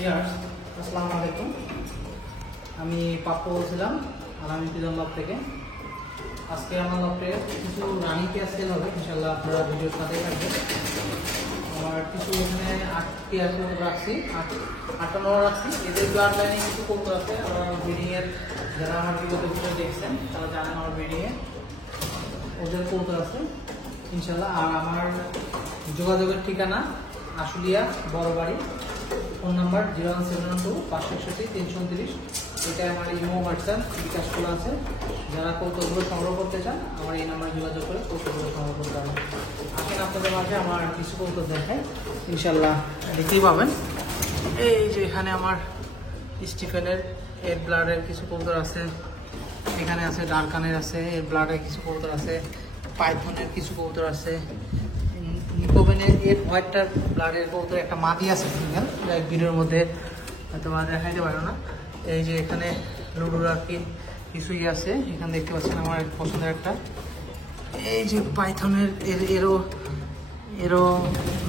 Viewers আসসালামু আলাইকুম। আমি পাপ্পু বলছিলাম আলামিন পিজন লব থেকে। আজকে আমার লবে কিছু রানি পেঁয়াজ সেল হবে, ইনশাল্লাহ আপনারা ভিডিওর সাথেই থাকবেন। আমার কিছু এখানে 8 পেঁয়াজ রাখছি, 8টা নড়া রাখছি। এদের ব্লাড লাইনে কিছু কৌতুক আছে। আমার ব্রিডিংয়ের যারা আমার ভিডিওতে দেখছেন তারা জানেন আমার ব্রিডিংয়ে ওদের কৌতুক আছে ইনশাল্লাহ। আর আমার যোগাযোগের ঠিকানা আশুলিয়া বড় বাড়ি, ফোন নাম্বার 01712-561-329। এটা আমার ইমো হোয়াটসঅ্যাপ বিকাশ খোলা আছে। যারা কৌতুকগুলো সংগ্রহ করতে চান আমার এই নাম্বারে যোগাযোগ করে কৌতুকগুলো সংগ্রহ করতে হবে। আসেন আপনাদের মাঝে আমার কিছু কৌতুক দেখায়, ইনশাল্লাহ দেখতেই পাবেন। এই যে এখানে আমার স্টিফেনের এর ব্লাডের কিছু কৌতুক আছে, এখানে আছে ডারকানের আছে, এর ব্লাডের কিছু কৌতুক আছে, পাইথনের কিছু কৌতুক আছে, নিকোবেনের এর হোয়াইটটার ব্লাডের কৌতুক একটা মাদি আছে সিঙ্গেল, এক ভিডিওর মধ্যে হয়তো দেখাইতে পারো না। এই যে এখানে লুডুর আর কি কিছুই আছে, এখানে দেখতে পাচ্ছেন আমার পছন্দের একটা। এই যে পাইথনের এরও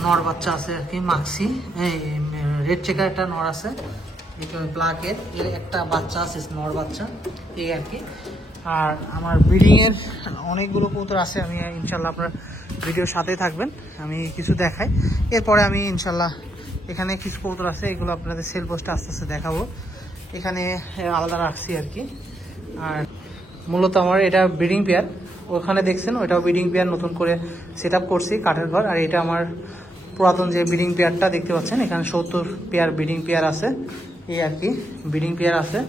নর বাচ্চা আছে আর কি, মাক্সি এই রেড চেকার একটা নর আছে, এটা ব্ল্যাকের এর একটা বাচ্চা আছে নর বাচ্চা এই আর কি। আর আমার ব্রিডিংয়ের অনেকগুলো কবুতর আছে, আমি ইনশাল্লাহ আপনার ভিডিওর সাথেই থাকবেন, আমি কিছু দেখাই। এরপরে আমি ইনশাল্লাহ এখানে কিছু কবুতর আছে, এগুলো আপনাদের সেল পোস্টে আস্তে আস্তে দেখাবো। এখানে আলাদা রাখছি আর কি। আর মূলত আমার এটা ব্রিডিং পেয়ার, ওখানে দেখছেন ওইটাও ব্রিডিং পেয়ার, নতুন করে সেট আপ করছি কাঠের ঘর। আর এটা আমার পুরাতন যে ব্রিডিং পেয়ারটা দেখতে পাচ্ছেন, এখানে 70 পেয়ার ব্রিডিং পেয়ার আছে এই আর কি। ব্রিডিং পেয়ার আছে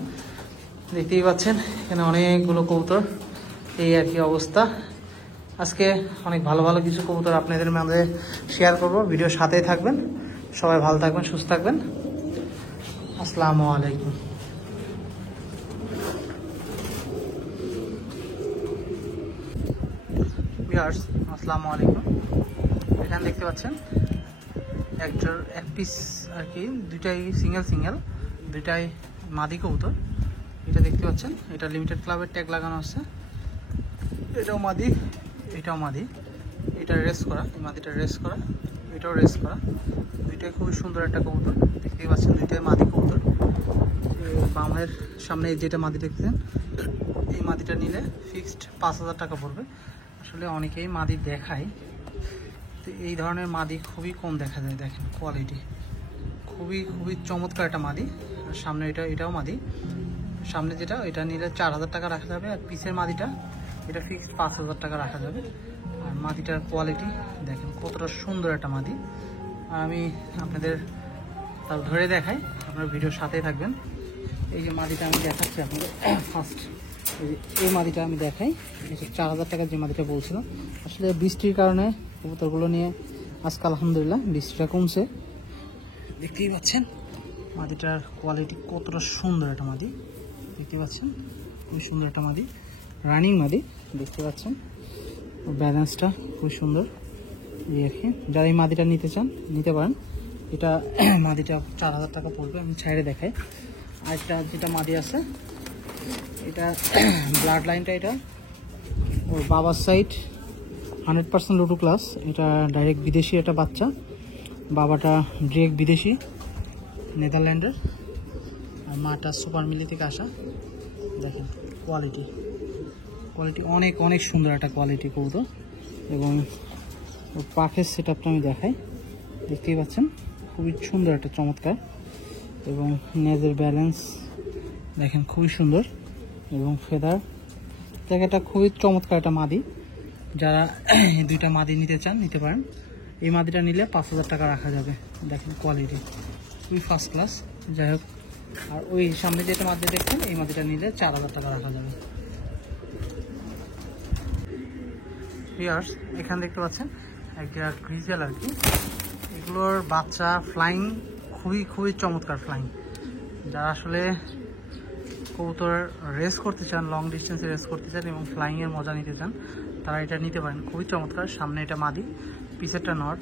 দেখতেই পাচ্ছেন, এখানে অনেকগুলো কবুতর এই আর কি অবস্থা। আজকে অনেক ভালো ভালো কিছু কবুতর আপনাদের মাঝে শেয়ার করব, ভিডিওর সাথেই থাকবেন। সবাই ভালো থাকবেন, সুস্থ থাকবেন। আসসালামু আলাইকুম। ভিউয়ার্স আসসালামু আলাইকুম। এখানে দেখতে পাচ্ছেন এক পিস আর কি, দুইটাই সিঙ্গেল দুইটাই মাদি কবুতর। এটা দেখতে পাচ্ছেন, এটা লিমিটেড ক্লাবের ট্যাগ লাগানো আছে। এটাও মাদি, এটাও মাদি, এটা রেস করা, এই মাদিটা রেস করা, এটাও রেস করা। দুইটাই খুবই সুন্দর একটা কবুতর, দেখতেই পাচ্ছেন দুইটাই মাদি কবুতর। বামের সামনে যেটা মাদি দেখছেন, এই মাদিটা নিলে ফিক্সড 5000 টাকা পড়বে। আসলে অনেকেই মাদি দেখায়, তো এই ধরনের মাদি খুবই কম দেখা যায়। দেখেন কোয়ালিটি খুবই চমৎকার একটা মাদি। আর সামনে এটাও মাদি, সামনে যেটা এটা নিলে 4000 টাকা রাখা যাবে। আর পিসের মাদিটা এটা ফিক্সড 5000 টাকা রাখা যাবে। আর মাদিটার কোয়ালিটি দেখেন কতটা সুন্দর একটা মাদি। আর আমি আপনাদের তার ধরে দেখাই, আপনার ভিডিওর সাথেই থাকবেন। এই যে মাদিটা আমি দেখাচ্ছি আপনাদের ফার্স্ট, এই মাদিটা আমি দেখাই। 4000 টাকার যে মাদিটা বলছিলাম, আসলে বৃষ্টির কারণে কবুতরগুলো নিয়ে আজকে আলহামদুলিল্লাহ বৃষ্টিটা কমছে। দেখতেই পাচ্ছেন মাদিটার কোয়ালিটি কতটা সুন্দর একটা মাদি, দেখতে পাচ্ছেন খুবই সুন্দর একটা মাদি, রানিং মাদি। দেখতে পাচ্ছেন ব্যালেন্সটা খুব সুন্দর এই আর কি। যারা এই মাদিটা নিতে চান নিতে পারেন। এটা মাদিটা 4000 টাকা পড়বে। আমি ছাইড়ে দেখাই। আরেকটা যেটা মাদি আছে, এটা ব্লাড লাইনটা, এটা ওর বাবার সাইড 100% লুডু ক্লাস। এটা ডাইরেক্ট বিদেশি একটা বাচ্চা, বাবাটা ডিরেক্ট বিদেশি নেদারল্যান্ডের, আর মাটা সুপার মিলি থেকে আসা। দেখেন কোয়ালিটি অনেক সুন্দর একটা কোয়ালিটি কবুতর। এবং ওর পাখের সেট আপটা আমি দেখাই, দেখতেই পাচ্ছেন খুবই সুন্দর একটা চমৎকার। এবং নেজের ব্যালেন্স দেখেন খুবই সুন্দর, এবং ফেদার জায়গাটা খুবই চমৎকার একটা মাদি। যারা দুইটা মাদি নিতে চান নিতে পারেন। এই মাদিটা নিলে 5000 টাকা রাখা যাবে। দেখেন কোয়ালিটি খুবই ফার্স্ট ক্লাস। যাই হোক, আর ওই সামনে যেটা মাদি দেখছেন, এই মাদিটা নিলে 4000 টাকা রাখা যাবে। ভিউয়ার্স এখানে দেখতে পাচ্ছেন একটা গ্রিজেল আর কি। এগুলোর বাচ্চা ফ্লাইং খুবই চমৎকার ফ্লাইং। যারা আসলে কবুতর রেস করতে চান, লং ডিস্টেন্সে রেস করতে চান এবং ফ্লাইংয়ের মজা নিতে চান, তারা এটা নিতে পারেন। খুবই চমৎকার। সামনে এটা মাদি, পিছেরটা নর।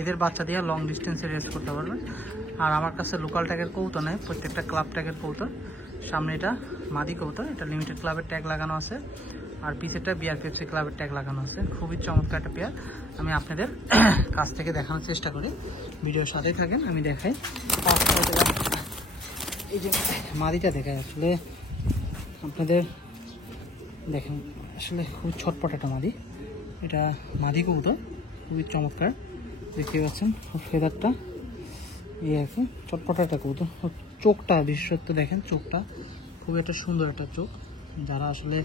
এদের বাচ্চা দিয়ে লং ডিস্টেন্সে রেস করতে পারবেন। আর আমার কাছে লোকাল ট্যাগের কবুতর নেই, প্রত্যেকটা ক্লাব ট্যাগের কবুতর। সামনে এটা মাদি কবুতর, এটা লিমিটেড ক্লাবের ট্যাগ লাগানো আছে। আর পিছেরটা বিআর পেপসি ক্লাবের ট্যাগ লাগানো আছে। খুবই চমৎকার একটা পেয়ার। আমি আপনাদের কাছ থেকে দেখানোর চেষ্টা করি, ভিডিওর সাথেই থাকেন, আমি দেখাই। এই যে মাদিটা দেখায়, আসলে আপনাদের দেখেন, আসলে খুব ছটপট একটা মাদি। এটা মাদি কবুতর, খুবই চমৎকার, দেখতে পাচ্ছেন ফেদারটা এই আর কি, চটপট একটা কবুতর। চোখটা বিশেষত্ব দেখেন, চোখটা খুব একটা সুন্দর একটা চোখ। যারা আসলে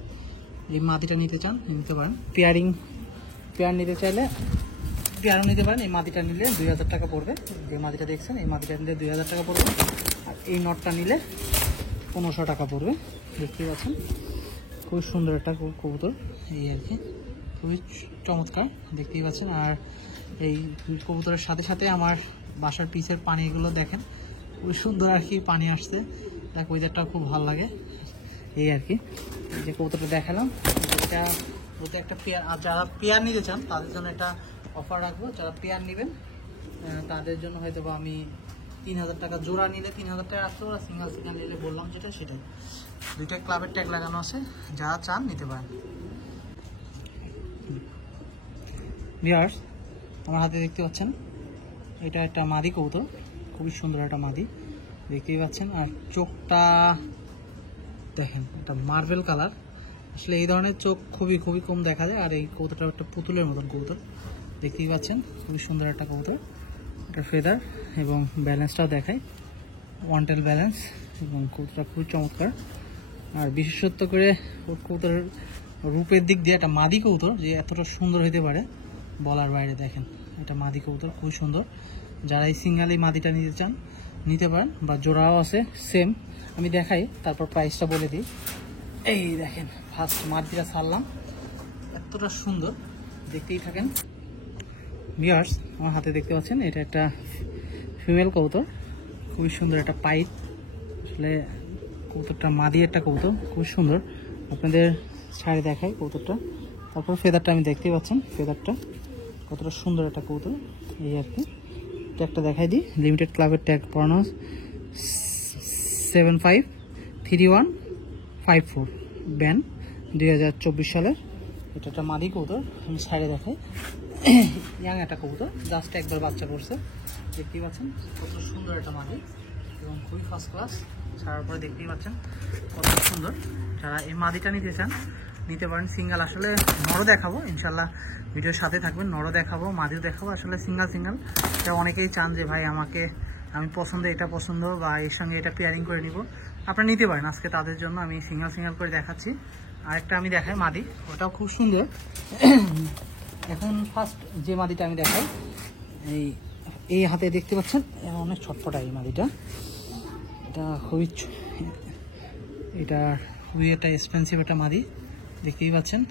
এই মাদিটা নিতে চান নিতে পারেন। পেয়ার নিতে চাইলে পেয়ারও নিতে পারেন। এই মাদিটা নিলে 2000 টাকা পড়বে। যে মাদিটা দেখছেন এই মাদিটা নিলে 2000 টাকা পড়বে, আর এই নটটা নিলে 1500 টাকা পড়বে। দেখতেই পাচ্ছেন খুবই সুন্দর একটা কবুতর এই আর কি, খুবই চমৎকার, দেখতেই পাচ্ছেন। আর এই কবুতরের সাথে সাথে আমার বাসার পিছের পানিগুলো দেখেন, খুবই সুন্দর আর কি পানি আসছে। দেখ ওয়েদারটা খুব ভালো লাগে এই আর কি। যে কবুতরটা দেখালাম, এটা ওতে একটা পেয়ার, আর যারা পেয়ার নিতে চান তাদের জন্য একটা অফার রাখবো। যারা পেয়ার নেবেন তাদের জন্য হয়তো বা আমি 3000 টাকা জোড়া নিলে 3000 টাকা রাখতে পারবো, সিঙ্গেল নিলে বললাম যেটা সেটাই। দুইটা ক্লাবের ট্যাগ লাগানো আছে, যারা চান নিতে পারেন। ভিউয়ার্স, আমার হাতে দেখতে পাচ্ছেন এটা একটা মাদি কবুতর, খুবই সুন্দর একটা মাদি, দেখতেই পাচ্ছেন। আর চোখটা দেখেন, এটা মার্বেল কালার। আসলে এই ধরনের চোখ খুবই কম দেখা যায়। আর এই কবুতরটা একটা পুতুলের মতন কবুতর, দেখতেই পাচ্ছেন খুবই সুন্দর একটা কবুতর। এটা ফেদার এবং ব্যালেন্সটাও দেখায়, ওয়ান টেল ব্যালেন্স, এবং কবুতরটা খুবই চমৎকার। আর বিশেষত্ব করে কবুতরের রূপের দিক দিয়ে একটা মাদি কবুতর যে এতটা সুন্দর হতে পারে বলার বাইরে। দেখেন এটা মাদি কবুতর, খুবই সুন্দর। যারা এই সিঙ্গেল এই মাদিটা নিতে চান নিতে পারেন, বা জোড়াও আছে সেম। আমি দেখাই, তারপর প্রাইসটা বলে দিই। এই দেখেন ফার্স্ট মাদিটা ছাড়লাম, এতটা সুন্দর, দেখতেই থাকেন। ভিউয়ার্স, আমার হাতে দেখতে পাচ্ছেন এটা একটা ফিমেল কবুতর, খুবই সুন্দর একটা পাইপ। আসলে কবুতরটা মাদি একটা কবুতর, খুব সুন্দর। আপনাদের ছাড়ে দেখাই কবুতরটা, তারপর ফেদারটা আমি দেখতেই পাচ্ছেন, ফেদারটা কতটা সুন্দর একটা কবুতর এই আর কি। ট্যাগটা দেখাই দিই, লিমিটেড ক্লাবের ট্যাগ পড়ানো 753154 ব্যান 2024 সালের। এটা একটা মাদি কবুতর, আমি সাইডে দেখাই। ইয়াং একটা কবুতর, জাস্ট একবার বাচ্চা করছে, দেখতেই পাচ্ছেন কত সুন্দর একটা মাদি এবং খুবই ফার্স্ট ক্লাস। ছাড়ার পরে দেখতেই পাচ্ছেন কত সুন্দর। যারা এই মাদিটা নিতে চান নিতে পারেন। সিঙ্গেল আসলে নরও দেখাবো ইনশাল্লাহ, ভিডিওর সাথে থাকবেন। নরও দেখাবো, মাদিও দেখাবো। আসলে সিঙ্গেল এটা অনেকেই চান যে ভাই আমি পছন্দ, এটা পছন্দ বা এর সঙ্গে এটা পেয়ারিং করে নিব, আপনারা নিতে পারেন। আজকে তাদের জন্য আমি সিঙ্গেল করে দেখাচ্ছি। আরেকটা আমি দেখাই মাদি, ওটাও খুব সুন্দর। এখন ফার্স্ট যে মাদিটা আমি দেখাই, এই হাতে দেখতে পাচ্ছেন অনেক ছটফটা এই মাদিটা। এটা খুবই একটা এক্সপেন্সিভ একটা মাদি, দেখতেই পাচ্ছেন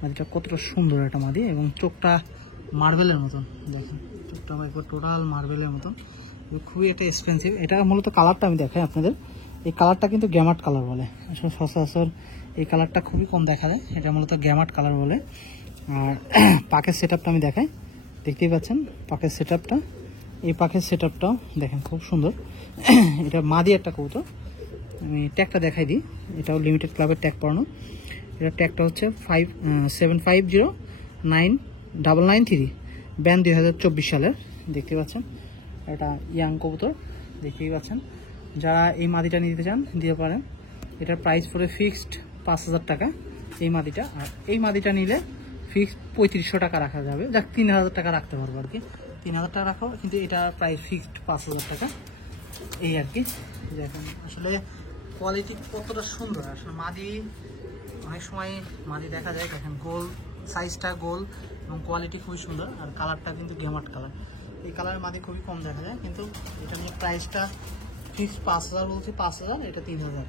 মাদিটা কতটা সুন্দর একটা মাদি। এবং চোখটা মার্বেলের মতন, দেখেন চোখটা একবার টোটাল মার্বেলের মতন, খুবই একটা এক্সপেন্সিভ। এটা মূলত কালারটা আমি দেখাই আপনাদের। এই কালারটা কিন্তু গ্যামাট কালার বলে, আসলে সচরাচর এই কালারটা খুবই কম দেখা যায়, এটা মূলত গ্যামাট কালার বলে। আর পাখের সেট আপটা আমি দেখাই, দেখতেই পাচ্ছেন পাখের সেট আপটা। এই পাখের সেট আপটাও দেখেন খুব সুন্দর। এটা মাদি একটা কবুতর, আমি ট্যাগটা দেখাই দিই। এটাও লিমিটেড ক্লাবের ট্যাগ পড়ানো। এটা ট্যাগটা হচ্ছে 750993 ব্যান 2024 সালের, দেখতে পাচ্ছেন। এটা ইয়াং কবুতর, দেখতেই পাচ্ছেন। যারা এই মাদিটা নিতে চান দিতে পারেন। এটার প্রাইস পড়ে ফিক্সড 5000 টাকা এই মাদিটা। আর এই মাদিটা নিলে ফিক্সড 3500 টাকা রাখা যাবে, যাক 3000 টাকা রাখতে পারবো আর কি। 3000 টাকা রাখো, কিন্তু এটা প্রাইস ফিক্সড 5000 টাকা এই আর কি। দেখেন আসলে কোয়ালিটি কতটা সুন্দর। আসলে মাদি অনেক সময় মাদি দেখা যায়, দেখেন গোল সাইজটা গোল এবং কোয়ালিটি খুবই সুন্দর। আর কালারটা কিন্তু গেমাট কালার, এই কালারের মাদি খুবই কম দেখা যায়। কিন্তু এটা নিয়ে প্রাইসটা ফিক্সড 5000 বলছি, 5000, এটা 3000।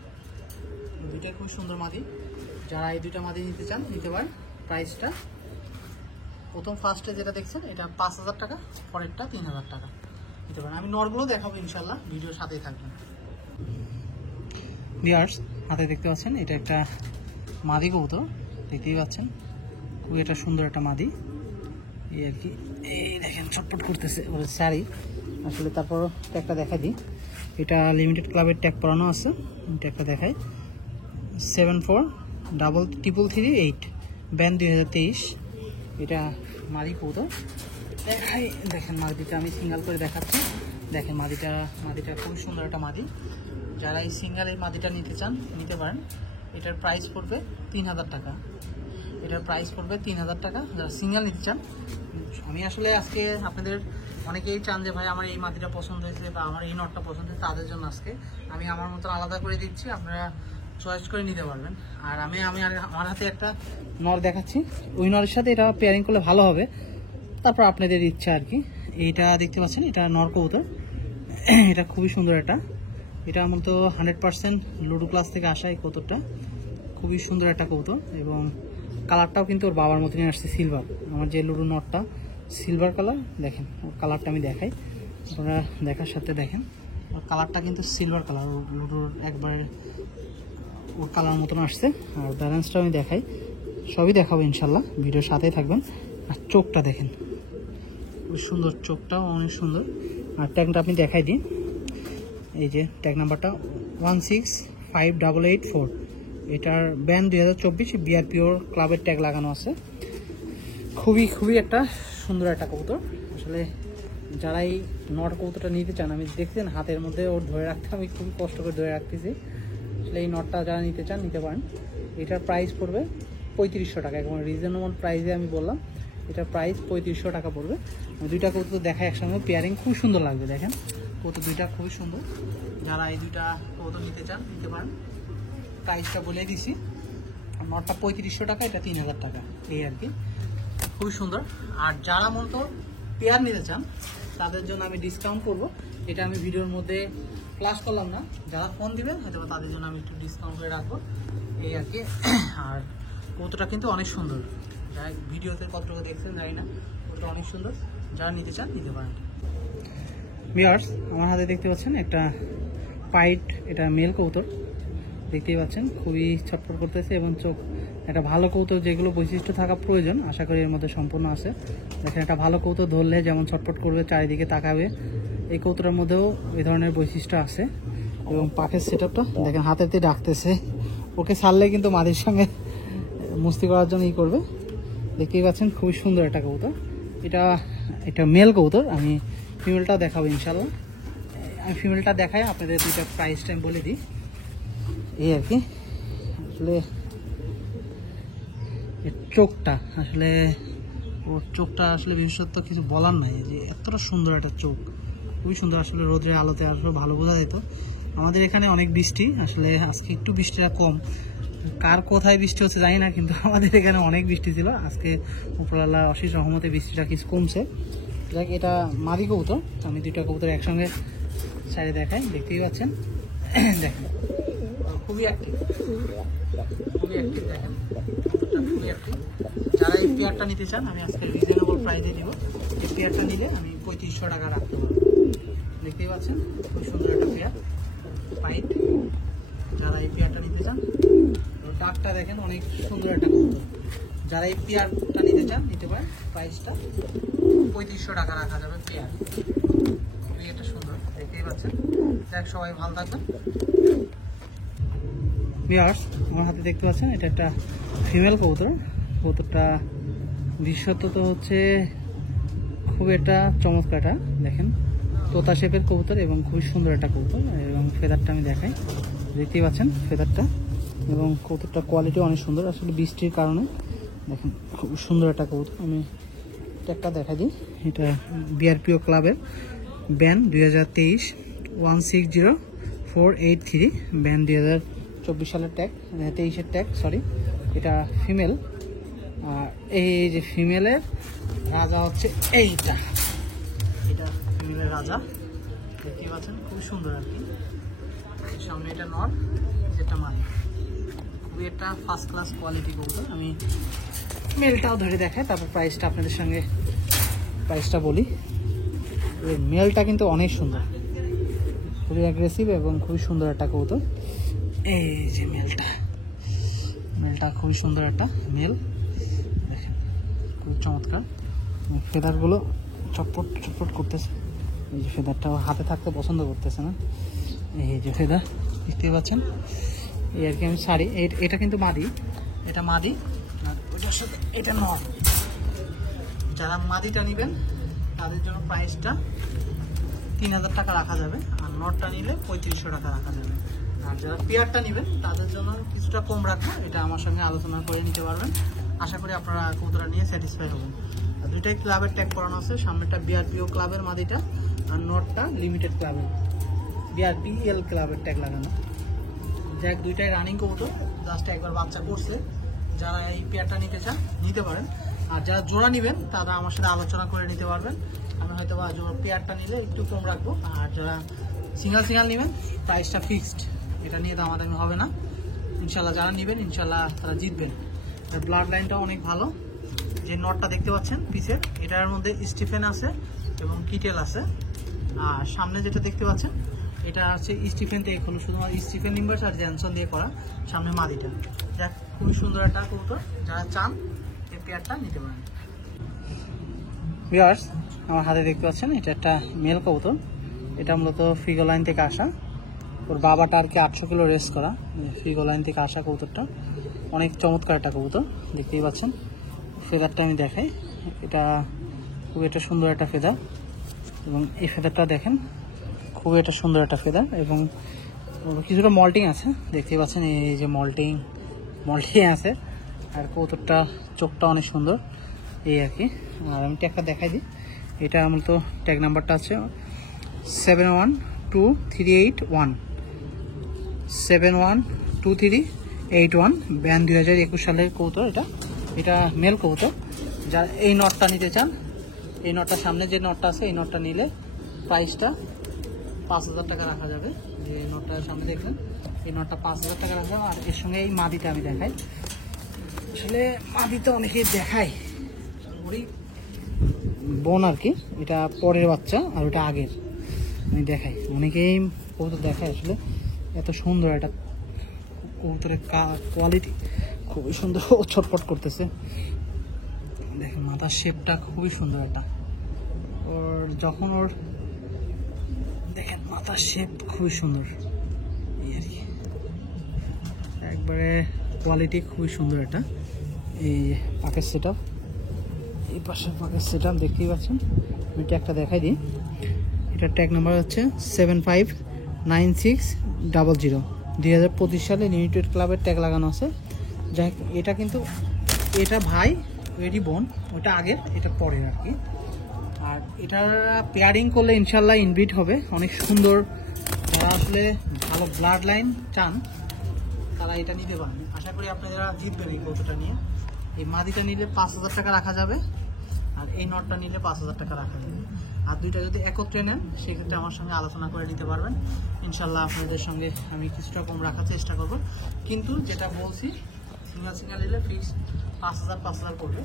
দুইটাই খুবই সুন্দর মাদি। যারা এই দুইটা মাদি নিতে চান নিতে পারেন। প্রাইসটা প্রথম ফার্স্টে যেটা দেখছেন এটা 5000 টাকা, পরেরটা 3000 টাকা নিতে পারেন। আমি নরগুলো দেখাবো ইনশাল্লাহ, ভিডিওর সাথেই থাকবেন। ভিউয়ার্স, হাতে দেখতে পাচ্ছেন এটা একটা মাদি কবুতর, দেখতেই পাচ্ছেন খুবই একটা সুন্দর একটা মাদি এই আর কি। এই দেখেন ছটপট করতেছে ওর শাড়ি। আসলে তারপর ট্যাগটা দেখা দিই, এটা লিমিটেড ক্লাবের ট্যাগ পরানো আছে। ট্যাগটা দেখাই 33338 ব্যান্ড 2023। এটা মাদি কবুতর দেখাই। দেখেন মাদিটা আমি সিঙ্গেল করে দেখাচ্ছি। দেখেন মাদিটা খুব সুন্দর একটা মাদি। যারা এই সিঙ্গেল এই মাদিটা নিতে চান নিতে পারেন। এটার প্রাইস পড়বে 3000 টাকা। এটার প্রাইস পড়বে 3000 টাকা যারা সিঙ্গেল নিতে চান। আমি আসলে আজকে আপনাদের অনেকেই চান যে ভাই আমার এই মাদিটা পছন্দ হয়েছে বা আমার এই নটটা পছন্দ হয়েছে, তাদের জন্য আজকে আমি আমার মতো আলাদা করে দিচ্ছি, আপনারা চয়েস করে নিতে পারবেন। আর আমি আমার হাতে একটা নর দেখাচ্ছি, ওই নরের সাথে এটা পেয়ারিং করলে ভালো হবে, তারপর আপনাদের ইচ্ছা আর কি। এইটা দেখতে পাচ্ছেন, এটা নর কবুতর। এটা খুবই সুন্দর। এটা মূলত 100% লুডো ক্লাস থেকে আসা এই কবুতরটা। খুবই সুন্দর একটা কবুতর এবং কালারটাও কিন্তু ওর বাবার মতনই আসছে, সিলভার। আমার যে লুডো নটটা সিলভার কালার, দেখেন ওর কালারটা আমি দেখাই, আপনারা দেখার সাথে দেখেন ওর কালারটা কিন্তু সিলভার কালার, লুডোর একবারে ওর কালার মতন আসছে। আর ব্যালেন্সটা আমি দেখাই, সবই দেখাবো ইনশাল্লাহ, ভিডিওর সাথেই থাকবেন। আর চোখটা দেখেন, খুব সুন্দর, চোখটাও অনেক সুন্দর। আর ট্যাগটা আপনি দেখাই দিই, এই যে ট্যাগ নাম্বারটা 1658884। এটার ব্যান্ড 2024 বিআরপিওর ক্লাবের ট্যাগ লাগানো আছে। খুবই একটা সুন্দর একটা কবুতর। আসলে যারা এই নট কবুতরটা নিতে চান, আমি দেখছেন হাতের মধ্যে ওর ধরে রাখতে আমি খুবই কষ্ট করে ধরে রাখতেছি। আসলে এই নটটা যারা নিতে চান নিতে পারেন। এটার প্রাইস পড়বে 3500 টাকা, একদম রিজনেবল প্রাইসে আমি বললাম। এটার প্রাইস 3500 টাকা পড়বে। আমি দুইটা কবুতর দেখাই একসঙ্গে, পেয়ারিং খুব সুন্দর লাগবে। দেখেন কবুতর দুইটা খুবই সুন্দর। যারা এই দুইটা কবুতর নিতে চান নিতে পারেন। প্রাইসটা বলে দিছি, নটটা 3500 টাকা, এটা 3000 টাকা, এই আর কি। খুবই সুন্দর। আর যারা মূলত পেয়ার নিতে চান তাদের জন্য আমি ডিসকাউন্ট করব। এটা আমি ভিডিওর মধ্যে ফ্ল্যাশ করলাম না, যারা ফোন দিবেন হয়তো তাদের জন্য আমি একটু ডিসকাউন্ট করে রাখবো, এই আর কি। আর কবুতরটা কিন্তু অনেক সুন্দর, যারা ভিডিওতে কতটুকু দেখছেন জানি না, কবুতরটা অনেক সুন্দর। যারা নিতে চান নিতে পারেন। ভিউয়ার্স, আমার হাতে দেখতে পাচ্ছেন একটা পাইট, এটা মেল কবুতর, দেখতেই পাচ্ছেন খুবই ছটফট করতেছে এবং চোখ। একটা ভালো কবুতর যেগুলো বৈশিষ্ট্য থাকা প্রয়োজন আশা করি এর মধ্যে সম্পূর্ণ আছে। দেখেন একটা ভালো কবুতর ধরলে যেমন ছটফট করবে, চারিদিকে তাকাবে, এই কবুতরের মধ্যেও এই ধরনের বৈশিষ্ট্য আছে। এবং পাখের সেটআপটা দেখেন, হাতেতে ডাকতেছে, ওকে ছাড়লে কিন্তু মাদির সঙ্গে মস্তি করার জন্য করবে। দেখতেই পাচ্ছেন খুবই সুন্দর একটা কবুতর। এটা মেল কবুতর। আমি ফিমেলটা দেখাবো ইনশাল্লাহ। আমি ফিমেলটা দেখাই, আপনাদের দুইটা প্রাইসটা আমি বলে দিই, এই আর কি। আসলে চোখটা আসলে ওর চোখটা আসলে বিশেষত্ব কিছু বলার নাই, যে এতটা সুন্দর একটা চোখ, খুবই সুন্দর। আসলে রোদের আলোতে আসলে ভালো বোঝা যেত। আমাদের এখানে অনেক বৃষ্টি, আসলে আজকে একটু বৃষ্টিটা কম, কার কোথায় বৃষ্টি হচ্ছে জানি না, কিন্তু আমাদের এখানে অনেক বৃষ্টি ছিল। আজকে উপরওয়ালা অশেষ রহমতে বৃষ্টিটা কিছু কমছে। যাক, এটা মাদি কবুতর। আমি দুইটা কবুতর একসঙ্গে সাইডে দেখাই, দেখতেই পাচ্ছেন। দেখেন খুবই অ্যাক্টিভ দেখেন, খুবই অ্যাক্টিভ। যারা এই পেয়ারটা নিতে চান আমি আজকে রিজনেবল প্রাইসে দিব। এই পেয়ারটা নিলে আমি 3500 টাকা রাখতে পারবো। দেখতেই পাচ্ছেন খুব সুন্দর একটা পেয়ার পাইট। যারা এই পেয়ারটা নিতে চান, ডাকটা দেখেন অনেক সুন্দর একটা কবুতর। যারা এই পেয়ারটা নিতে চান নিতে পারেন। প্রাইসটা 3500 টাকা রাখা যাবে পেয়ার। খুবই একটা সুন্দর, দেখতেই পাচ্ছেন। দেখ, সবাই ভালো থাকবেন। ভিউয়ার্স, আমার হাতে দেখতে পাচ্ছেন এটা একটা ফিমেল কবুতর। কবুতরটা বিশেষত্ব তো হচ্ছে খুব একটা চমৎকার। দেখেন তোতা শেপের কবুতর এবং খুবই সুন্দর একটা কবুতর। এবং ফেদারটা আমি দেখাই, দেখতেই পাচ্ছেন ফেদারটা, এবং কবুতরটা কোয়ালিটি অনেক সুন্দর। আসলে বৃষ্টির কারণে দেখেন খুব সুন্দর একটা কবুতর। আমি ট্যাগটা দেখা দিই, এটা বিআরপিও ক্লাবের ব্যান্ড 2023 160483 ব্যান্ড 2024 সালের ট্যাগ, 23-এর ট্যাগ, সরি। এটা ফিমেল। আর এই যে ফিমেলের রাজা হচ্ছে এইটা, এটা ফিমেলের রাজা, দেখতে পাচ্ছেন খুবই সুন্দর আর কি। সামনে এটা নর, যেটা মাদি, খুবই একটা ফার্স্ট ক্লাস কোয়ালিটি কবুতর। আমি মেলটাও ধরে দেখাই, তারপর প্রাইসটা আপনাদের সঙ্গে প্রাইসটা বলি। মেলটা কিন্তু অনেক সুন্দর, খুবই অ্যাগ্রেসিভ এবং খুবই সুন্দর একটা কবুতর। এই যে মেলটা খুবই সুন্দর একটা মেল, দেখেন খুব চমৎকার। ফেদারগুলো চটপট করতেছে। এই যে ফেদারটাও হাতে থাকতে পছন্দ করতেছে না, এই যে ফেদার দেখতে পাচ্ছেন। এই আর কি আমি শাড়ি, এটা কিন্তু মাদি। এটা মাদি, আর ওইটার সাথে এটা নর। যারা মাদিটা নেবেন তাদের জন্য প্রাইসটা 3000 টাকা রাখা যাবে, আর নটটা নিলে 3500 টাকা রাখা যাবে। আর যারা পেয়ারটা নেবেন তাদের জন্য কিছুটা কম রাখবো, এটা আমার সঙ্গে আলোচনা করে নিতে পারবেন। আশা করি আপনারা কবুতরটা নিয়ে স্যাটিসফাই হবেন। আর দুইটাই ক্লাবের ট্যাগ করানো আছে, সামনেটা বিআরপিও ক্লাবের মাদিটা, আর নটটা লিমিটেড ক্লাবের বিআরপিএল ক্লাবের ট্যাগ লাগানো। যাক দুইটাই রানিং কবুতর, জাস্ট একবার বাচ্চা করছে। যারা এই পেয়ারটা নিতে চান নিতে পারেন, আর যারা জোড়া নেবেন তারা আমার সাথে আলোচনা করে নিতে পারবেন। আমি হয়তো বা পেয়ারটা নিলে একটু কম রাখবো, আর যারা সিঙ্গেল নেবেন প্রাইসটা ফিক্সড, এটা নিয়ে দামাদামি হবে না ইনশাল্লাহ। যারা নেবেন ইনশাল্লাহ তারা জিতবেন। ব্লাড লাইনটা অনেক ভালো। যে নটটা দেখতে পাচ্ছেন পিসের, এটার মধ্যে স্টিফেন আছে এবং কিটেল আছে। আর সামনে যেটা দেখতে পাচ্ছেন এটা হচ্ছে স্টিফেন থেকে হলো, শুধুমাত্র স্টিফেন নিম্বার্স আর জেনসন দিয়ে করা। সামনে মাদিটা, যাক খুবই সুন্দর একটা কবুতর, যারা চান এই পেয়ারটা নিতে পারেন। ভিউয়ার্স, আমার হাতে দেখতে পাচ্ছেন এটা একটা মেল কবুতর। এটা মূলত ফ্রিগো লাইন থেকে আসা। ওর বাবাটা আর কি 800 কিলো রেস করা, ফ্রিগো লাইন থেকে আসা কবুতরটা। অনেক চমৎকার একটা কবুতর, দেখতেই পাচ্ছেন। ফেদারটা আমি দেখাই, এটা খুব একটা সুন্দর একটা ফেদার, এবং এই ফেদারটা দেখেন খুবই একটা সুন্দর একটা ফেদার, এবং কিছুটা মল্টিং আছে, দেখতেই পাচ্ছেন। এই যে মল্টিং আছে, আর কবুতরটা চোখটা অনেক সুন্দর এই আর কি। আর আমি ট্যাগটা দেখাই দিই, এটা মূলত ট্যাগ নাম্বারটা আছে 712381 712381, ব্যান 2021 সালের কবুতর। এটা মেল কবুতর। যারা এই নটটা নিতে চান, এই নটটার সামনে যে নটটা আছে এই নটটা নিলে প্রাইসটা 5000 টাকা রাখা যাবে। যে নটটার সামনে দেখলেন এই নটটা 5000 টাকা রাখা যাবে। আর এর সঙ্গে এই মাদিটা আমি দেখাই, আসলে মাদিটা অনেকেই দেখায়, ওরই বোন আর কি, এটা পরের বাচ্চা আর ওটা আগের। আমি দেখাই, অনেকেই কবুতর দেখায়, আসলে এত সুন্দর একটা কবুতরের কোয়ালিটি খুবই সুন্দর। ও ছটফট করতেছে, দেখেন মাথার শেপটা খুবই সুন্দর একটা। ওর যখন ওর দেখেন মাথার শেপ খুবই সুন্দর এই আর কি, একবারে কোয়ালিটি খুবই সুন্দর এটা। এই পাকের সেট আপ, এই পাশে পাকের সেট আপ দেখতেই পাচ্ছেন। আমি ট্যাগটা দেখাই দিই, এটার ট্যাগ নাম্বার হচ্ছে 759600। 2025 সালে লিমিটেড ক্লাবের ট্যাগ লাগানো আছে। যাই হোক, এটা কিন্তু এটা ভাই, এটি বোন, ওটা আগের এটা পরের আর কি। আর এটা পেয়ারিং করলে ইনশাল্লাহ ইনব্রিড হবে অনেক সুন্দর। যারা আসলে ভালো ব্লাড লাইন চান তারা এটা নিতে পারেন। আশা করি আপনারা জিতবেন এই কবুতরটা নিয়ে। এই মাদিটা নিলে 5000 টাকা রাখা যাবে, আর এই নটটা নিলে 5000 টাকা রাখা যাবে। আর দুইটা যদি একত্রে নেন সেক্ষেত্রে আমার সঙ্গে আলোচনা করে নিতে পারবেন ইনশাল্লাহ। আপনাদের সঙ্গে আমি কিছুটা কম রাখার চেষ্টা করব, কিন্তু যেটা বলছি সিঙ্গেল নিলে ফিক্স 5000 পড়বে।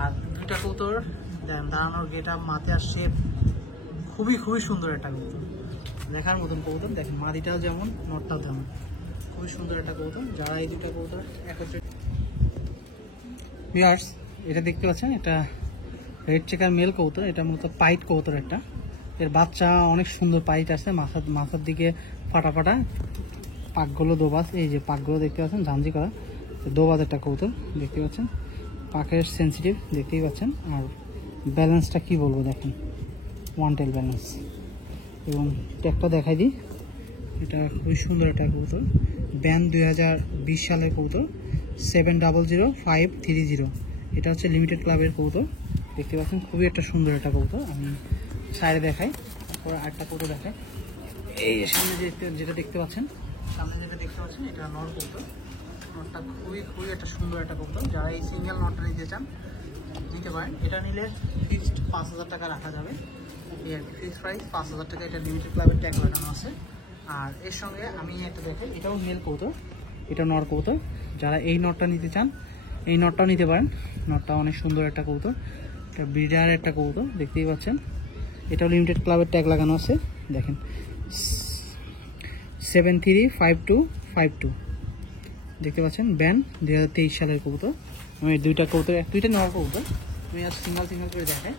আর দুইটা কবুতর দাঁড়ানোর গেটা, মাথার শেপ খুবই সুন্দর একটা কবুতর, দেখার মতন কবুতর। দেখেন মাদিটাও যেমন নটটাও তেমন, খুবই সুন্দর একটা কবুতর। যারা এই দুইটা কবুতর একত্রে, ভিউয়ার্স এটা দেখতে পাচ্ছেন, এটা রেড চেকার মেল কবুতর। এটা মূলত পাইট কবুতর একটা, এর বাচ্চা অনেক সুন্দর পাইট আছে, মাথার দিকে ফাটা পাকগুলো দোবাজ, এই যে পাকগুলো দেখতে পাচ্ছেন ঝাঞ্জি করা, দোবাজ একটা কবুতর দেখতে পাচ্ছেন। পাকের সেন্সিটিভ দেখতেই পাচ্ছেন, আর ব্যালেন্সটা কি বলবো দেখেন, ওয়ান টেল ব্যালেন্স। এবং ট্যাগটা দেখাই দিই, এটা খুবই সুন্দর একটা কবুতর, ব্যান 2020 সালের কবুতর 700530। এটা হচ্ছে লিমিটেড ক্লাবের কবুতর, দেখতে পাচ্ছেন খুবই একটা সুন্দর একটা কবুতর। আমি সাইডে দেখাই, তারপর আরেকটা কবুতর দেখাই। এই সামনে যেটা দেখতে পাচ্ছেন, এটা নর কবুতর। নটটা খুবই একটা সুন্দর একটা কবুতর। যারা এই সিঙ্গেল নটটা নিতে চান নিতে পারেন। এটা নিলে ফিক্সড 5000 টাকা রাখা যাবে, এই আর কি ফিক্সড প্রাইস 5000 টাকা। এটা লিমিটেড ক্লাবের ট্যাগ লাগানো আছে। আর এর সঙ্গে আমি একটা দেখাই, এটাও মেল কবুতর, এটা নর কবুতর। যারা এই নটটা নিতে চান এই নটটাও নিতে পারেন। নটটা অনেক সুন্দর একটা কবুতর, এটা ব্রিডার একটা কবুতর দেখতেই পাচ্ছেন। এটাও লিমিটেড ক্লাবের ট্যাগ লাগানো আছে, দেখেন 735252 দেখতে পাচ্ছেন। ব্যান 2023 সালের কবুতর। আমি দুইটা নর কবুতর, আমি আজ সিঙ্গেল করে দেখাই।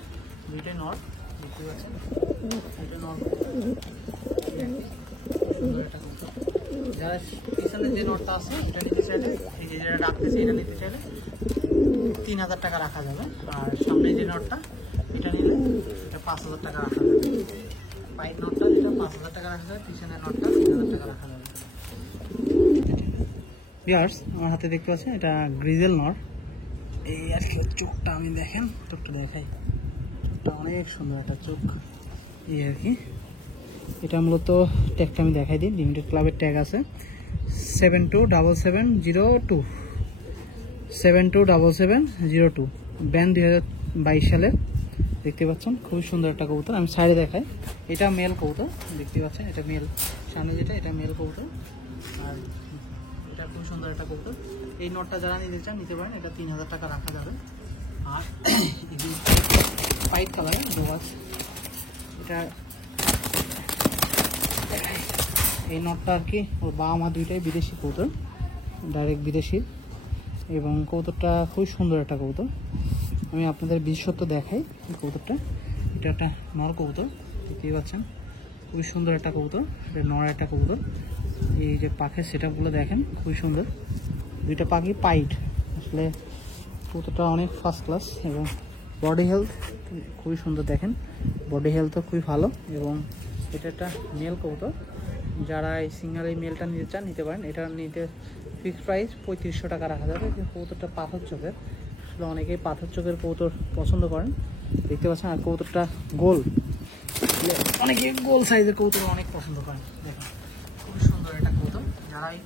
দুইটাই নর দেখতে পাচ্ছেন, দুইটা নর সুন্দর একটা কবুতর। যারা পিছনে যে নটটা আছে এটা নিতে চাইলে, এই যে যেটা রাখতেছে এটা নিতে চাইলে 3000 টাকা রাখা যাবে। আর সামনে যে নটটা এটা নিলে এটা 5000 টাকা রাখা যাবে। পাইপ নটটা যেটা 5000 টাকা রাখা যাবে, পিছনের নটটা 3000 টাকা রাখা যাবে। ভিউয়ার্স, আমার হাতে দেখতে পাচ্ছেন এটা গ্রিজেল নট। এই আর কি চোখটা আমি দেখেন, চোখটা দেখাই, চোখটা অনেক সুন্দর একটা চোখ। এই আর কি এটা মূলত ট্যাগটা আমি দেখাই দিই। লিমিটেড ক্লাবের ট্যাগ আছে 727702, 727702, ব্যান 2022 সালে। দেখতে পাচ্ছেন খুবই সুন্দর একটা কবুতর। আমি সাইডে দেখাই, এটা মেল কবুতর, দেখতে পাচ্ছেন এটা মেল, সামনে যেটা এটা মেল কবুতর। আর এটা খুব সুন্দর একটা কবুতর। এই নটটা যারা নিতে চান নিতে পারেন, এটা 3000 টাকা রাখা যাবে। আর হোয়াইট কালারের ডোবাস, এটা এই নটটা আর কি ওর বাবা মা দুইটাই বিদেশি কবুতর, ডাইরেক্ট বিদেশি। এবং কবুতরটা খুব সুন্দর একটা কবুতর। আমি আপনাদের বিশেষত্ব দেখাই এই কবুতরটা। এটা একটা নর কবুতর, দেখতেই পাচ্ছেন খুবই সুন্দর একটা কবুতর। এটা নর একটা কবুতর। এই যে পাখের সেটআপগুলো দেখেন খুবই সুন্দর, দুইটা পাখি পাইট। আসলে কবুতরটা অনেক ফার্স্ট ক্লাস এবং বডি হেলথ খুবই সুন্দর, দেখেন বডি হেলথও খুবই ভালো। এবং এটা একটা মেল কবুতর, যারা এই সিঙ্গেল এই মেলটা নিতে চান নিতে পারেন। এটা নিতে ফিক্সড প্রাইস 3500 টাকা রাখা যাবে। যে কবুতরটা পাথর চোখের, আসলে অনেকেই পাথর চোখের কবুতর পছন্দ করেন, দেখতে পাচ্ছেন। আর কবুতরটা গোল, অনেকে গোল সাইজের কবুতর অনেক পছন্দ করেন। দেখুন খুবই সুন্দর একটা কবুতর। যারা এই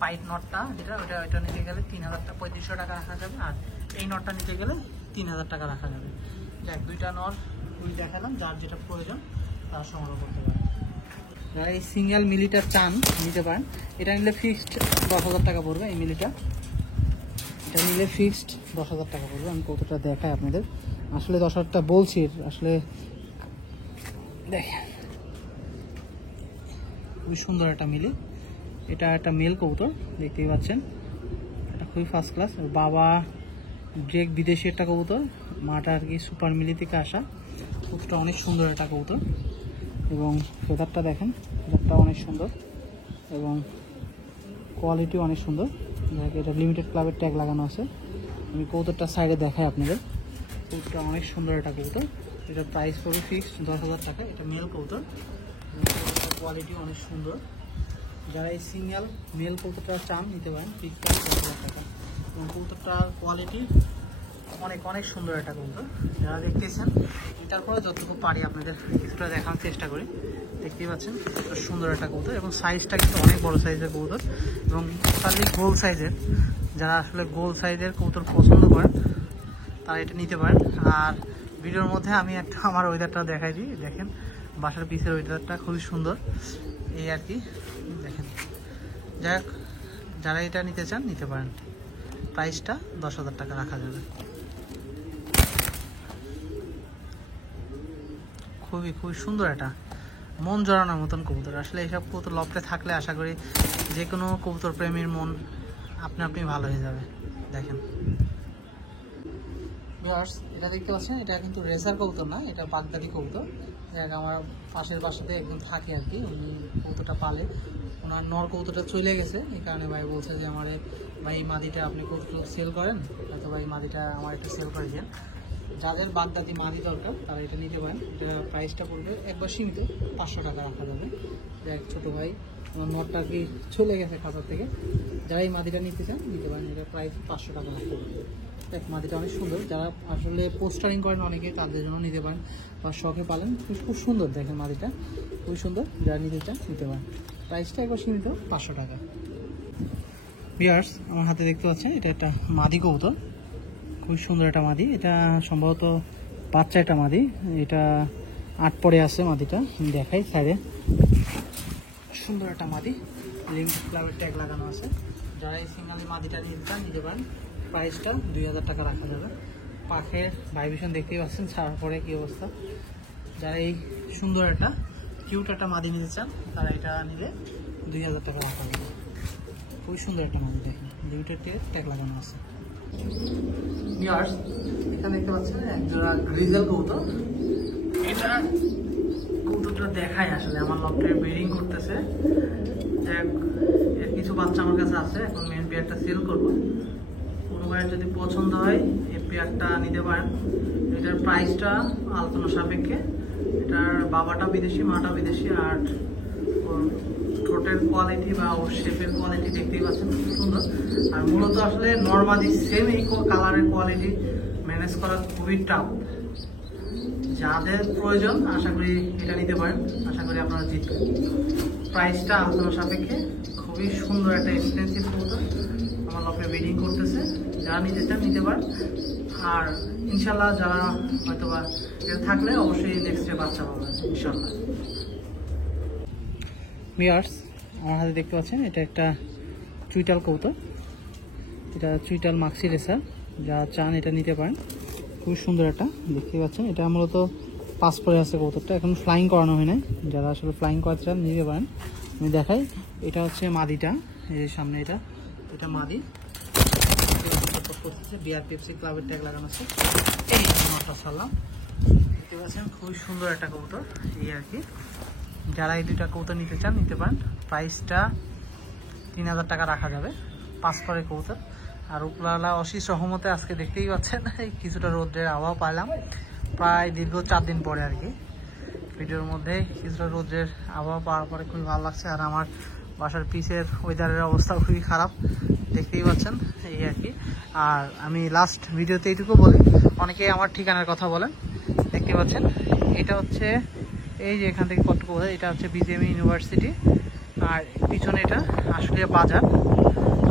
পাইট নটটা যেটা ওইটা নিতে গেলে 3500 টাকা রাখা যাবে। আর এই নটটা নিতে গেলে 3000 টাকা রাখা যাবে। যাক, দুইটা নট দুই দেখালাম, যার যেটা প্রয়োজন তারা সংগ্রহ করতে পারেন। যারা এই সিঙ্গেল মিলিটা চান নিতে পারেন। এটা নিলে ফিক্সড 10,000 টাকা পড়বে। এই মিলিটা এটা নিলে ফিক্সড 10,000 টাকা পড়বে। আমি কতটা দেখাই আপনাদের, আসলে 10,000টা বলছি, আসলে দেখেন খুবই সুন্দর একটা মিলি। এটা একটা মেল কবুতর, দেখতেই পাচ্ছেন। এটা খুবই ফার্স্ট ক্লাস। বাবা ড্রেক বিদেশি একটা কবুতর, মাটা আর কি সুপার মিলি থেকে আসা। কবুতরটা অনেক সুন্দর একটা কবুতর এবং ফেদারটা দেখেন, ফেদারটা অনেক সুন্দর এবং কোয়ালিটি অনেক সুন্দর। এটা লিমিটেড ক্লাবের ট্যাগ লাগানো আছে। আমি কবুতরটা সাইডে দেখাই আপনাদের। কবুতরটা অনেক সুন্দর একটা কবুতর। এটা প্রাইস পড়বে ফিক্সড 10,000 টাকা। এটা মেল কবুতর এবং কবুতরটার কোয়ালিটি অনেক সুন্দর। যারা এই সিঙ্গেল মেল কবুতরটা চান নিতে পারেন, ফিক্সড প্রাইস 10,000 টাকা। এবং কবুতরটার কোয়ালিটি অনেক অনেক সুন্দর একটা কবুতর। যারা দেখতেছেন, তারপরে যতটুকু পারি আপনাদের কিছুটা দেখানোর চেষ্টা করি। দেখতেই পাচ্ছেন সুন্দর একটা কবুতর এবং সাইজটা কিন্তু অনেক বড় সাইজের কবুতর এবং টোটালি গোল সাইজের। যারা আসলে গোল সাইজের কবুতর পছন্দ করেন তারা এটা নিতে পারেন। আর ভিডিওর মধ্যে আমি একটা আমার ওয়েদারটা দেখাই দিই, দেখেন বাসার পিছের ওয়েদারটা খুবই সুন্দর। এই আর কি দেখেন। যাই হোক, যারা এটা নিতে চান নিতে পারেন। প্রাইসটা 10,000 টাকা রাখা যাবে। খুবই সুন্দর একটা মন জড়ানোর মতন কবুতর। আসলে এইসব কবুতর লফটে থাকলে আশা করি যে কোনো কবুতর প্রেমীর মন আপনি ভালো হয়ে যাবে। দেখেন ভিউয়ার্স, এটা দেখতে পাচ্ছেন, এটা কিন্তু রেসার কবুতর না, এটা বাগদাদি কবুতর। আমার পাশের বাসাতে একদম থাকে আর কি, উনি কবুতরটা পালে। ওনার নর কবুতরটা চলে গেছে, এই কারণে ভাই বলছে যে আমার ভাই এই মাদিটা আপনি কবুতর সেল করেন, হয়তো ভাই মাদিটা আমার একটা সেল করে দেন। যাদের বাগদাদি মাদি দরকার তারা এটা নিতে পারেন। এটা প্রাইসটা পড়বে একবার সীমিত 500 টাকা রাখা যাবে। দেখ ছোটো ভাই আমার নটটা কি চলে গেছে খাতার থেকে, যারা এই মাদিটা নিতে চান নিতে পারেন। এটা প্রাইস 500 টাকা রাখতে পারবে। দেখ মাদিটা অনেক সুন্দর, যারা আসলে পোস্টারিং করেন অনেকে তাদের জন্য নিতে পারেন, বা শখে পালেন। খুব সুন্দর দেখেন মাদিটা, খুবই সুন্দর। যারা নিতে চান নিতে পারেন। প্রাইসটা একবার সীমিত 500 টাকা। ভিউয়ার্স, আমার হাতে দেখতে পাচ্ছেন এটা একটা মাদি কবুতর, খুব সুন্দর একটা মাদি। এটা সম্ভবত বাচ্চা একটা মাদি, এটা 8 পরে আছে মাদিটা। আমি দেখাই সাইডে, সুন্দর একটা মাদি, লিঙ্ক ক্লাবের ট্যাগ লাগানো আছে। যারা এই সিঙ্গেল মাদিটা নিতে চান নিতে পারেন। প্রাইসটা 2000 টাকা রাখা যাবে। পাখের ভাইব্রেশন দেখতেই পাচ্ছেন, ছাড়ার পরে কী অবস্থা। যারা এই সুন্দর একটা কিউট একটা মাদি নিতে চান তারা এটা নিলে 2000 টাকা রাখা যাবে। খুবই সুন্দর একটা মাদি, দেখেন লিমিটেড ট্যাগ লাগানো আছে। ভিউয়ার্স, এখানে দেখতে পাচ্ছেন একজোড়া গ্রিজেল কবুতর। এটা কবুতরটা দেখায় আসলে আমার লফটে ব্রিডিং করতেছে। এর কিছু বাচ্চা আমার কাছে আছে, এখন মেন পেয়ারটা সেল করবো। কোনো ভাইয়ের যদি পছন্দ হয় এই পেয়ারটা নিতে পারেন। এটার প্রাইসটা আলোচনা সাপেক্ষে। এটার বাবাটা বিদেশি, মাটা বিদেশি, আর ওর ঠোঁটের কোয়ালিটি বা ওর শেপের কোয়ালিটি দেখতেই পাচ্ছেন খুব সুন্দর। আর মূলত আসলে নর্মালি সেম এই কালারের কোয়ালিটি ম্যানেজ করা খুবই টাফ। যাদের প্রয়োজন আশা করি এটা নিতে পারেন, আশা করি আপনারা জিতবেন। প্রাইসটা আলোচনা সাপেক্ষে। খুবই সুন্দর একটা এক্সপেন্সিভ কবুতর, আমার লপে ওয়েডিং করতেছে। যারা নিতে চান নিতে পারেন। আর ইনশাল্লাহ যারা হয়তোবা এটা থাকলে অবশ্যই নেক্সট ডে বাচ্চা পাবেন ইনশাল্লাহ। ভিউয়ার্স, আমার হাতে দেখতে পাচ্ছেন এটা একটা চুইটাল কবুতর। এটা চুইটাল মাক্সি রেসার, যারা চান এটা নিতে পারেন। খুব সুন্দর একটা, দেখতে পাচ্ছেন। এটা মূলত পাস পরে আছে কবুতরটা, এখন ফ্লাইং করানো হয় নাই। যারা আসলে ফ্লাইং করাতে চান নিতে পারেন। আমি দেখাই, এটা হচ্ছে মাদিটা, এই সামনে এটা মাদি। বিআর পেপসি ক্লাবের ট্যাগ লাগানো আছে। এই নটা সালাম, দেখতে পাচ্ছেন খুবই সুন্দর একটা কবুতর। এই আর কি, যারা এই দুইটা কবুতর নিতে চান নিতে পারেন। প্রাইসটা 3000 টাকা রাখা যাবে, পাস পরে কবুতর। আর উপরওয়ালা অশীষ রহমতে আজকে দেখতেই পাচ্ছেন কিছুটা রোদ্রের আবহাওয়া পাইলাম, প্রায় দীর্ঘ 4 দিন পরে আর কি। ভিডিওর মধ্যে কিছুটা রোদ্রের আবহাওয়া পাওয়ার পরে খুবই ভালো লাগছে। আর আমার বাসার পিছের ওয়েদারের অবস্থা খুবই খারাপ, দেখতেই পাচ্ছেন এই আর কি। আর আমি লাস্ট ভিডিওতে এইটুকু বলি, অনেকেই আমার ঠিকানার কথা বলেন। দেখতে পাচ্ছেন এটা হচ্ছে এই যে এখান থেকে কতটুকু বোঝায়, এটা হচ্ছে বিজিএমই ইউনিভার্সিটি। আর পিছনে এটা আশুলিয়া বাজার।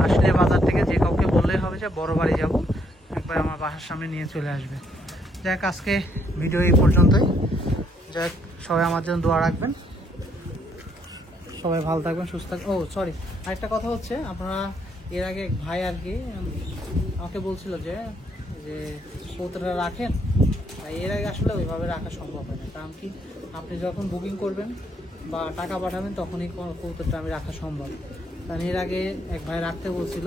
আশুলিয়া বাজার থেকে যে কাউকে বললেই হবে যে বড় বাড়ি যাব, একবার আমার বাসার সামনে নিয়ে চলে আসবে। যাক, আজকে ভিডিও এই পর্যন্তই। যাক, সবাই আমার জন্য দোয়া রাখবেন, সবাই ভালো থাকবেন, সুস্থ থাকবেন। ও সরি, আরেকটা কথা হচ্ছে, আপনারা এর আগে এক ভাই আর কি আমাকে বলছিল যে কবুতরটা রাখেন। এর আগে আসলে ওইভাবে রাখা সম্ভব হয় না, কারণ কি আপনি যখন বুকিং করবেন বা টাকা পাঠাবেন তখনই কবুতরটা আমি রাখা সম্ভব। কারণ এর আগে এক ভাই রাখতে বলছিল,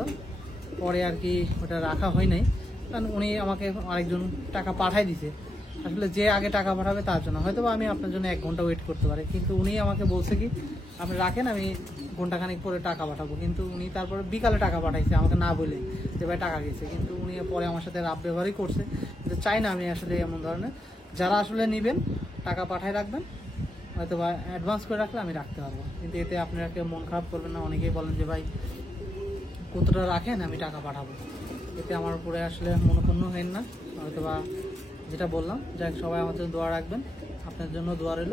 পরে আর কি ওটা রাখা হয় নাই। কারণ উনি আমাকে আরেকজন টাকা পাঠাই দিছে, আসলে যে আগে টাকা পাঠাবে তার জন্য। হয়তো আমি আপনার জন্য 1 ঘন্টা ওয়েট করতে পারি, কিন্তু উনি আমাকে বলছে কি আপনি রাখেন, আমি ঘন্টাখানিক পরে টাকা পাঠাবো। কিন্তু উনি তারপরে বিকালে টাকা পাঠাইছে আমাকে না বলে যে ভাই টাকা গেছে, কিন্তু উনি পরে আমার সাথে রাব ব্যবহারই করছে। কিন্তু চাই না আমি আসলে এমন ধরনের। যারা আসলে নেবেন টাকা পাঠায় রাখবেন, হয়তো বা অ্যাডভান্স করে রাখলে আমি রাখতে পারবো, কিন্তু এতে আপনারা কেউ মন খারাপ করবেন না। অনেকেই বলেন যে ভাই কতটা রাখেন, আমি টাকা পাঠাবো, এতে আমার উপরে আসলে মনোক্ষুণ্ণ হেন না। হয়তো বা যেটা বললাম, যাই সবাই আমার জন্য দোয়া রাখবেন, আপনার জন্য দোয়া রইল।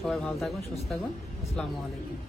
সবাই ভালো থাকবেন, সুস্থ থাকবেন। আসসালামু আলাইকুম।